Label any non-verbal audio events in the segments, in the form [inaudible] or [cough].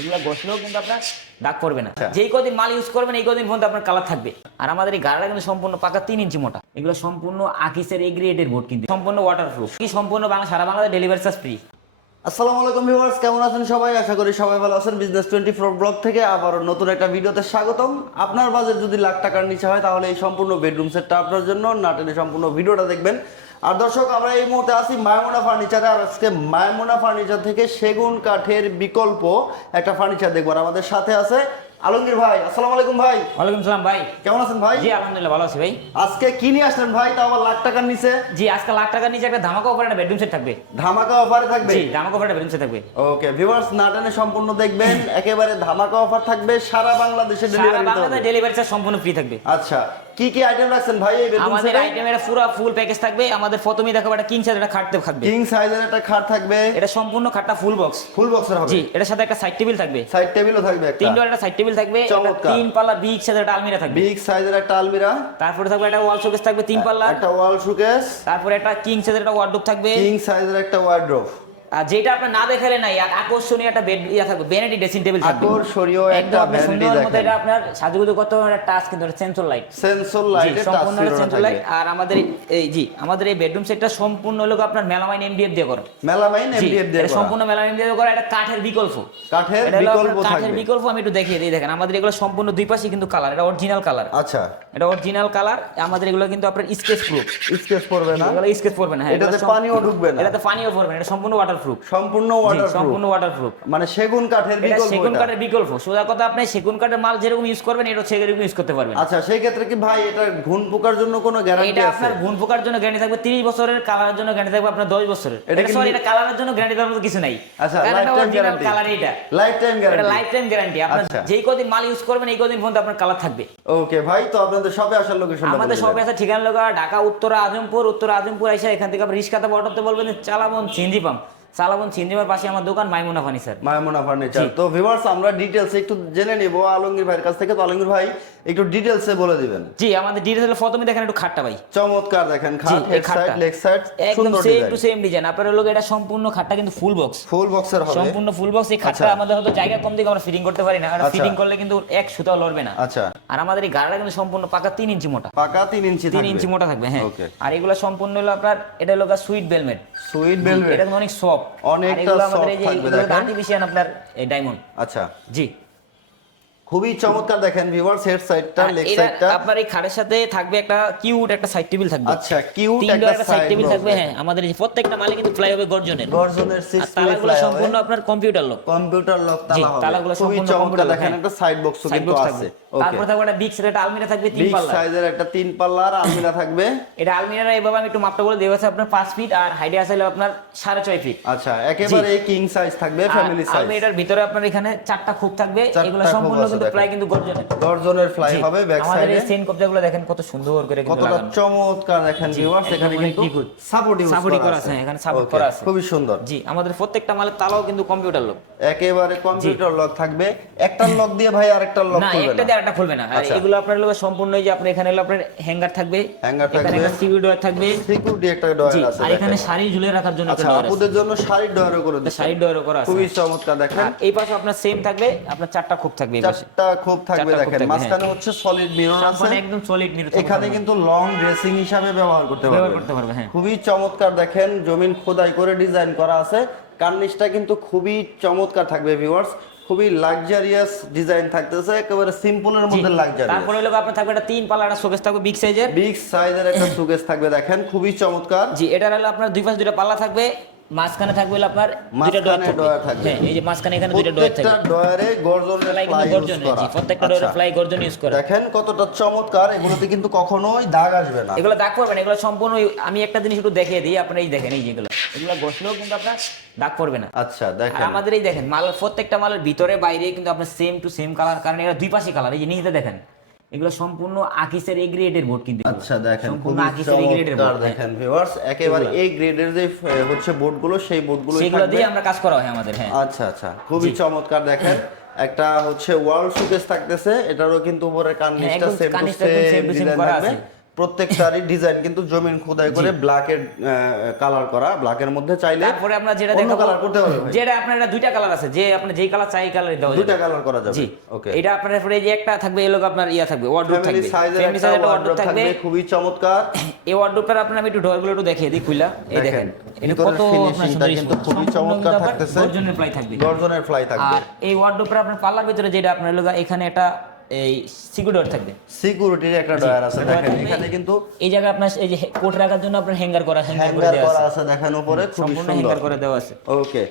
এগুলো ঘষলেও কিন্তু আপনার দাগ পড়বে না। আচ্ছা। যেই কদিন মাল ইউজ করবেন এই কদিন পর্যন্ত আপনার কালার থাকবে। আর আমাদের এই গাড়িটা কিন্তু সম্পূর্ণ পাকা তিন ইঞ্চি মোটা। এগুলো সম্পূর্ণ আকিসের এই গ্রেডের বোর্ড কিন্তু। সম্পূর্ণ ওয়াটারপ্রুফ কি সম্পূর্ণ বাংলা সারা বাংলাদেশ ডেলিভারি চার্জ ফ্রি আসসালামু আলাইকুম ভিউয়ার্স কেমন আছেন সবাই? আশা করি সবাই ভালো আছেন। বিজনেস টোয়েন্টি ফোর ব্লগ থেকে আবারও নতুন একটা ভিডিওতে স্বাগতম। আপনার বাজেট যদি লাখ টাকার নিচে হয় তাহলে এই সম্পূর্ণ বেডরুম সেটটা আপনার জন্য। না টেনে সম্পূর্ণ ভিডিওটা দেখবেন। আর দর্শক আমরা এই মুহূর্তে আছি মায়মোনা ফার্নিচারে আর আজকে মায়মোনা ফার্নিচার থেকে সেগুন কাঠের বিকল্প একটা ফার্নিচার দেখব। আর আমাদের সাথে আছে আলমগীর ভাই। আসসালামু আলাইকুম ভাই। ওয়ালাইকুম সালাম ভাই। কেমন আছেন ভাই? জি আলহামদুলিল্লাহ ভালো আছি ভাই। আজকে কি নিয়ে আসলেন ভাই? তাও আবার লাখ টাকার নিচে? জি আজকে লাখ টাকার নিচে একটা ধামাকা অফার একটা বেডরুম সেট থাকবে। ধামাকা অফারে থাকবে? জি ধামাকা অফার বেডরুম সেট থাকবে। ওকে ভিউয়ার্স নাটানে সম্পূর্ণ দেখবেন [laughs] একেবারে ধামাকা অফার থাকবে সারা বাংলাদেশে সারা ডেলিভারি বাংলাদেশ ডেলিভারি চার্জ সম্পূর্ণ ফ্রি থাকবে। আচ্ছা কি কি আইটেম রাখছেন ভাই এই বেডরুম আমাদের আইটেমের পুরো ফুল প্যাকেজ থাকবে। আমাদের প্রথমেই দেখাবো একটা কিং সাইজ একটা খাট থাকবে। কিং সাইজের একটা খাট থাকবে। এটা সম্পূর্ণ খাটটা ফুল বক্স ফুল বক্সের হবে। জি এটার সাথে একটা সাইড টেবিল থাকবে। সাইড টেবিলও থাকবে একটা। তিন একটা সাইড টেবিল থাকবে। তিন পাল্লা বিগ সাইজের একটা আলমিরা থাকবে। বিগ সাইজের একটা আলমিরা। তারপরে থাকবে একটা ওয়াল শোকেস থাকবে তিন পাল্লা। একটা ওয়াল শোকেস তারপরে একটা কিং সাইজের একটা ওয়ার্ডরোব থাকবে। কিং সাইজের একটা ওয়ার্ড্রোব যেটা আপনি না দেখালে নাই আকর্ষণীয় একটা বেড ইয়া থাকবে ড্রেসিং টেবিল থাকবে। আকর্ষণীয় একটা ভ্যানিটি সুন্দর এটা আপনার সাজুগুজু করতে হবে একটা টাচ কিন্তু সেন্সর লাইট সেন্সর জি লাইটের সম্পূর্ণ সেন্সর লাইট আর আমাদের এই- জি আমাদের এই বেডরুম সেটটা সম্পূর্ণ হলো আপনার মেলামাইন এমডিএফ দিয়ে করা। মেলামাইন এমডিএফ দিয়ে করা। সম্পূর্ণ মেলামাইন দিয়ে করা এটা কাঠের বিকল্প। কাঠের বিকল্প কাঠের বিকল্প আমি একটু দেখিয়ে দিই দেখেন আমাদের এগুলো সম্পূর্ণ দুই পাশে কিন্তু কালার এটা অরিজিনাল কালার আচ্ছা। এটা অরিজিনাল কালার আমাদের এগুলো কিন্তু আপনার স্কেচ প্রুফ স্কেচ পড়বে না? এগুলো স্কেচ পড়বে না হ্যাঁ এটাতে পানিও ঢুকবে না। এটাতে পানিও পড়বে না এটা সম্পূর্ণ ওয়াটারপ্রুফ সম্পূর্ণ ওয়াটারপ্রুফ সম্পূর্ণ ওয়াটারপ্রুফ মানে সেগুন কাঠের বিকল্প সেগুন কাঠের বিকল্প। সোজা কথা আপনি সেগুন কাঠের মাল যেরকম ইউজ করবেন এটা সেরকম ইউজ করতে পারবেন। আচ্ছা সেই ক্ষেত্রে কি ভাই এটা ঘুণ পোকার জন্য কোনো গ্যারান্টি এটা আপনার পোকার জন্য গ্যারান্টি থাকবে 30 বছরের কালারের জন্য গ্যারান্টি থাকবে আপনার 10 বছরের। এটা সরি এটা কালারের জন্য গ্যারান্টি দেওয়ার মতো কিছু নাই। আচ্ছা লাইফ টাইম গ্যারান্টি কালার এটা লাইফ টাইম এটা গ্যারান্টি লাইফ টাইম গ্যারান্টি আচ্ছা। যেই কদিন মাল ইউজ করবেন এই কদিন পর্যন্ত আপনার কালার থাকবে। ওকে ভাই তো আপনাদের সবে আসার লোকেশন আমাদের সব আছে ঠিকানা লগা ঢাকা উত্তর আজমপুর। উত্তর আজমপুর এসে এখান থেকে আপনি রিস্কাতে অটোতে বলবেন চালাবন পাম্প। চালাবন সিনেমার পাশে আমার দোকান মাইমুনা ফার্নিচার। মাইমুনা ফার্নিচার। তো ভিউয়ার্স আমরা ডিটেইলস একটু জেনে নেব আলমগীর ভাইয়ের কাছ থেকে। তো আলমগীর ভাই একটু ডিটেলসে বলে দিবেন। জি আমাদের ডিটেলস প্রথমে দেখেন একটু খাটটা ভাই। চমৎকার দেখেন খাট হেড সাইড লেগ সাইড একদম সেম টু সেম ডিজাইন আপনার লোক এটা সম্পূর্ণ খাটটা কিন্তু ফুল বক্স ফুল বক্সের হবে। সম্পূর্ণ ফুল বক্স এই খাটটা আচ্ছা। আমাদের হয়তো জায়গা কম দিকে আমরা ফিটিং করতে পারি না। আর আচ্ছা। ফিটিং করলে কিন্তু এক সুতাও লড়বে না। আচ্ছা। আর আমাদের এই গাড়িটা কিন্তু সম্পূর্ণ পাকা তিন ইঞ্চি মোটা। পাকা 3 ইঞ্চি তিন থাকবে। ইঞ্চি মোটা থাকবে হ্যাঁ। আর এগুলো সম্পূর্ণ হলো আপনার এটা হলো সুইট বেলমেট সুইট বেলমেট এটা অনেক সফট অনেকটা soft থাকবে দেখেন। আপনার এই ডায়মন্ড আচ্ছা। জি। খুবই চমৎকার দেখেন ভিউয়ার্স হেড সাইডটা লেগ সাইডটা আপনার এই খাটের সাথে থাকবে একটা কিউট একটা সাইড টেবিল থাকবে। আচ্ছা কিউট একটা সাইড টেবিল থাকবে হ্যাঁ আমাদের এই প্রত্যেকটা মালে কিন্তু ফ্লাই হবে গর্জনের গর্জনের আর তালাগুলো সম্পূর্ণ আপনার কম্পিউটার লক কম্পিউটার লক তালা হবে। তালাগুলো সম্পূর্ণ দেখেন হ্যাঁ। একটা সাইড বক্সও কিন্তু আছে। থাকবে তারপর থাকবে একটা বিগ সেট আলমিরা থাকবে তিন বিগ পাল্লা সাইজের একটা তিন পাল্লার আলমিরা থাকবে। এটা আলমিরা এভাবে আমি একটু মাপটা বলে আছে আপনার পাঁচ ফিট আর হাইটে আছে আপনার সাড়ে ছয় ফিট আচ্ছা একেবারে কিং সাইজ থাকবে ফ্যামিলি সাইজ আলমিরার ভিতরে আপনার এখানে চারটা খুব থাকবে এগুলো সম্পূর্ণ কিন্তু কিন্তু গর্জনের গর্জনের ফ্লাই হবে ব্যাক আমাদের এই সেন কবজাগুলো দেখেন কত সুন্দর করে কিন্তু কতটা চমৎকার দেখেন ভিউয়ার্স এখানে কিন্তু। সাপোর্ট ইউজ করা আছে। এখানে Okay, করা আছে। খুবই সুন্দর। জি আমাদের প্রত্যেকটা মালের তালাও কিন্তু কম্পিউটার লোক একেবারে কম্পিউটার লক থাকবে। একটা লক দিয়ে ভাই আরেকটা লক না একটা দিয়ে আরেকটা খুলবে না। আর আচ্ছা। এগুলো আপনার লোক সম্পূর্ণ যে আপনার এখানে আপনার হ্যাঙ্গার থাকবে এখানে থাকবে। টিভি ডোর থাকবে। সিকিউরিটি একটা ডয়ার আছে আর এখানে শাড়ি ঝুলে রাখার জন্য একটা আচ্ছা ডোর আছে। আপুদের জন্য শাড়ির ডয়ারও করে দিচ্ছে। শাড়ি ডোর করা আছে। খুবই চমৎকার দেখেন। এই পাশে আপনার সেম থাকবে আপনার চারটা খুব থাকবে এই পাশে। চারটা খুব থাকবে দেখেন। মাঝখানে হচ্ছে সলিড মিরর আছে। একদম সলিড নিরু এখানে কিন্তু লং ড্রেসিং হিসাবে ব্যবহার করতে ব্যবহার করতে পারবে হ্যাঁ। খুবই চমৎকার দেখেন জমিন খোদাই করে ডিজাইন করা আছে। কার্নিশটা কিন্তু খুবই চমৎকার থাকবে ভিউয়ার্স খুবই লাক্সারিয়াস ডিজাইন থাকতেছে একেবারে সিম্পলের মধ্যে লাক্সারিয়াস তারপরে হলো আপনার থাকবে একটা তিন পাল্লা একটা শোকেস থাকবে বিগ সাইজের বিগ সাইজের একটা সুকেস থাকবে দেখেন খুবই চমৎকার। জি এটার হলো আপনার দুই পাশে দুটো পাল্লা থাকবে। মাঝখানে থাকবে আপনার দুইটা ডয়ার থাকবে। হ্যাঁ এই যে মাঝখানে এখানে দুইটা ডয়ার প্রত্যেকটা ডয়ারে গর্জনের ফ্লাই গর্জন প্রত্যেকটা। ডয়ারে ফ্লাই গর্জন ইউজ করা। দেখেন কতটা চমৎকার এগুলোতে কিন্তু কখনোই দাগ আসবে না। এগুলো দাগ পড়বে না এগুলো সম্পূর্ণ আমি একটা জিনিস একটু দেখিয়ে দিই আপনারা এই দেখেন এই যেগুলো। এগুলো ঘষলেও কিন্তু আপনার দাগ পড়বে না। আচ্ছা দেখেন। আমাদের এই দেখেন মাল প্রত্যেকটা মালের ভিতরে বাইরে কিন্তু আপনার সেম টু সেম কালার কারণ এরা দুই পাশে কালার এই যে নিচে দেখেন। এগুলো সম্পূর্ণ আকিসের এ গ্রেডের বোর্ড কিন্তু আচ্ছা দেখেন সম্পূর্ণ আকিসের এ গ্রেডের বোর্ড দেখেন ভিউয়ার্স একেবারে এই গ্রেডের যে হচ্ছে বোর্ডগুলো সেই বোর্ডগুলো সেগুলো দিয়ে আমরা কাজ করা হয় আমাদের হ্যাঁ। আচ্ছা আচ্ছা খুবই চমৎকার দেখেন। একটা হচ্ছে ওয়াল শোকেস থাকতেছে এটারও কিন্তু উপরে কার্নিশটা সেম টু সেম ডিজাইন থাকবে। প্রত্যেকটারই ডিজাইন কিন্তু জমিন খোদাই করে ব্ল্যাকের কালার করা। ব্ল্যাকের মধ্যে চাইলে তারপরে আমরা যেটা দেখাবো কালার করতে ভাই? যেটা আপনার এটা দুইটা কালার আছে যে আপনি যেই কালার চাই কালার দেওয়া দুইটা কালার করা যাবে। জি। ওকে এটা আপনার পরে যে একটা থাকবে এলো আপনার ইয়া থাকবে ওয়ার্ডরোব থাকবে। ফ্যামিলি সাইজের ওয়ার্ডরোব ওয়ার্ডরোব থাকবে খুবই চমৎকার। [coughs] এই ওয়ার্ডরোবটার আপনার আমি একটু ডোরগুলো একটু দেখিয়ে দিই খুলা এই দেখেন এটা কত সুন্দর কিন্তু খুবই সম্পূর্ণ চমৎকার থাকতেছে। গর্জনের প্লাই থাকবে। গর্জনের ফ্লাই থাকবে। আর এই ওয়ার্ডরোবটা আপনার পাল্লার ভিতরে যেটা আপনার লগা এখানে একটা এই সিকিউর থাকবে। সিকিউরিটির একটা ডয়ার আছে দেখেন এখানে কিন্তু এই জায়গায় আপনার এই যে কোট রাখার জন্য আপনার হ্যাঙ্গার করা হ্যাঙ্গার করে দেওয়া আছে। দেখেন উপরে সম্পূর্ণ সুন্দর। হ্যাঙ্গার করে দেওয়া আছে। ওকে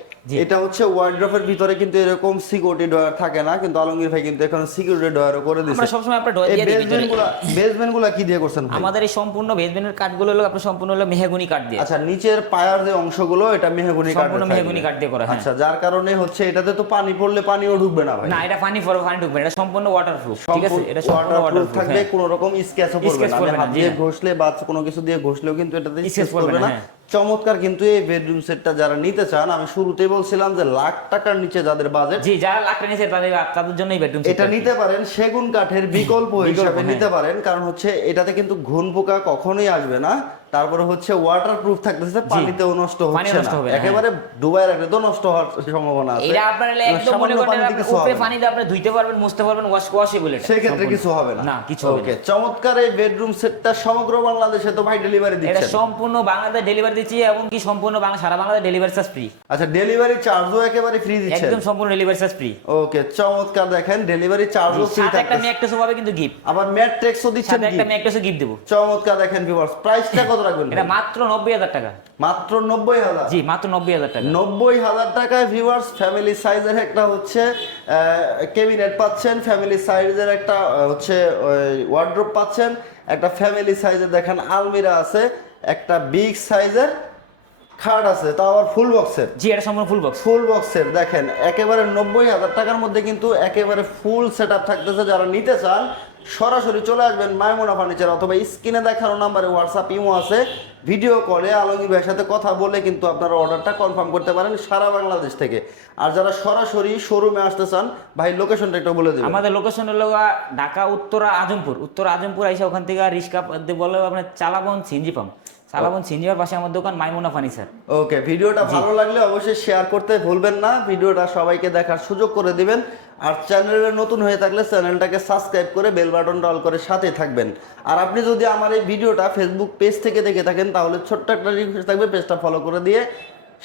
এটা হচ্ছে ওয়ার্ড্রপের ভিতরে কিন্তু এরকম সিকিউরিটি ডয়ার থাকে না কিন্তু আলমগীর ভাই কিন্তু এখানে সিকিউরিটি ডয়ারও করে দিয়েছে আমরা সবসময় আপনার এই দিয়ে দিই। বেসমেন্টগুলো বেসমেন্টগুলো কি দিয়ে করছেন আমাদের এই সম্পূর্ণ বেসমেন্টের কাঠগুলো হলো আপনার সম্পূর্ণ হলো মেহগুনি কাঠ দিয়ে। আচ্ছা নিচের পায়ার যে অংশগুলো এটা মেহগুনি কাঠ সম্পূর্ণ মেহগনি কাঠ দিয়ে করা, হ্যাঁ। আচ্ছা যার কারণে হচ্ছে এটাতে তো পানি পড়লে পানিও ঢুকবে না ভাই। না এটা পানি পড়বে পানি ঢুকবে না, এটা সম্পূর্ণ ওয়াটারপ্রুফ ঠিক আছে? এটা সম্পূর্ণ ওয়াটারপ্রুফ থাকবে কোনো রকম স্ক্যাচও পড়বে না। যে হাত দিয়ে ঘষলে বা কোনো কিছু দিয়ে ঘষলেও কিন্তু এটাতে স্কেচ করবে পড়বে পড়বে না, না। হ্যাঁ। চমৎকার কিন্তু এই বেডরুম সেটটা যারা নিতে চান আমি শুরুতেই বলছিলাম যে লাখ টাকার নিচে যাদের বাজেট জি যারা লাকড়ি নিচে তাদের তাদের জন্যই বেডরুম এটা নিতে পারেন সেগুন কাঠের বিকল্প হিসাবে হ্যাঁ। নিতে পারেন কারণ হচ্ছে এটাতে কিন্তু ঘুন পোকা কখনোই আসবে না। তারপরে হচ্ছে ওয়াটার প্রুফ থাকতেছে পানিতেও নষ্ট হচ্ছে না। একেবারে ডুবাই রাখলে তো নষ্ট হওয়ার সম্ভাবনা আছে। এটা আপনার একদম মনে করেন উপরে পানি দিয়ে আপনি ধুইতে পারবেন মুছতে পারবেন ওয়াশ ওয়াশেবল এটা সেক্ষেত্রে সম্পূর্ণ। কিছু হবে না। না কিছু হবে না। ওকে চমৎকার এই বেডরুম সেটটা সমগ্র বাংলাদেশে তো ভাই ডেলিভারি দিচ্ছে এটা সম্পূর্ণ বাংলাদেশ ডেলিভারি দিচ্ছি এবং কি সম্পূর্ণ বাংলা সারা বাংলাদেশ ডেলিভারি চার্জ ফ্রি আচ্ছা ডেলিভারি চার্জও একেবারে ফ্রি দিচ্ছেন। একদম সম্পূর্ণ ডেলিভারি চার্জ ফ্রি ওকে চমৎকার দেখেন ডেলিভারি চার্জও ফ্রি সাথে একটা ম্যাকটেসও পাবে কিন্তু গিফট আবার ম্যাট্রিক্সও দিচ্ছেন সাথে একটা কি? ম্যাকটেসও গিফট দেবো। চমৎকার দেখেন ভিউয়ার্স প্রাইসটা কত রাখবেন? এটা মাত্র নব্বই হাজার টাকা। মাত্র নব্বই হাজার? জি মাত্র নব্বই হাজার টাকা। নব্বই হাজার টাকায় ভিউয়ার্স ফ্যামিলি সাইজের একটা হচ্ছে কেবিনেট পাচ্ছেন ফ্যামিলি সাইজের একটা হচ্ছে ওয়ার্ড্রোপ পাচ্ছেন একটা ফ্যামিলি সাইজের দেখেন আলমিরা আছে। একটা বিগ সাইজের খাট আছে তাও আবার ফুল বক্সের জি এটা সম্পূর্ণ ফুল বক্স ফুল বক্সের দেখেন একেবারে নব্বই হাজার টাকার মধ্যে কিন্তু একেবারে ফুল সেট আপ থাকতেছে। যারা নিতে চান সরাসরি চলে আসবেন মাইমোনা ফার্নিচার অথবা স্ক্রিনে দেখানো নাম্বারে হোয়াটসঅ্যাপ ইমো আছে। ভিডিও কলে আলমগীর ভাইয়ের সাথে কথা বলে কিন্তু আপনারা অর্ডারটা কনফার্ম করতে পারেন সারা বাংলাদেশ থেকে। আর যারা সরাসরি শোরুমে আসতে চান ভাই লোকেশনটা একটু বলে দেবেন। আমাদের লোকেশন হলো ঢাকা উত্তরা আজমপুর। উত্তর আজমপুর আইসা ওখান থেকে রিক্সা বলে আপনার চালাবন সিনজি পাম্প। চালাবন সিনজিপার পাশে আমার দোকান মাইমুনা ফার্নিচার ওকে ভিডিওটা ভালো লাগলে অবশ্যই শেয়ার করতে ভুলবেন না। ভিডিওটা সবাইকে দেখার সুযোগ করে দিবেন। আর চ্যানেলে নতুন হয়ে থাকলে চ্যানেলটাকে সাবস্ক্রাইব করে বেল বাটনটা অল করে সাথে থাকবেন। আর আপনি যদি আমার এই ভিডিওটা ফেসবুক পেজ থেকে দেখে থাকেন তাহলে ছোট্ট একটা রিকোয়েস্ট থাকবে পেজটা ফলো করে দিয়ে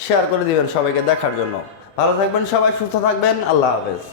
শেয়ার করে দিবেন সবাইকে দেখার জন্য। ভালো থাকবেন সবাই সুস্থ থাকবেন আল্লাহ হাফেজ।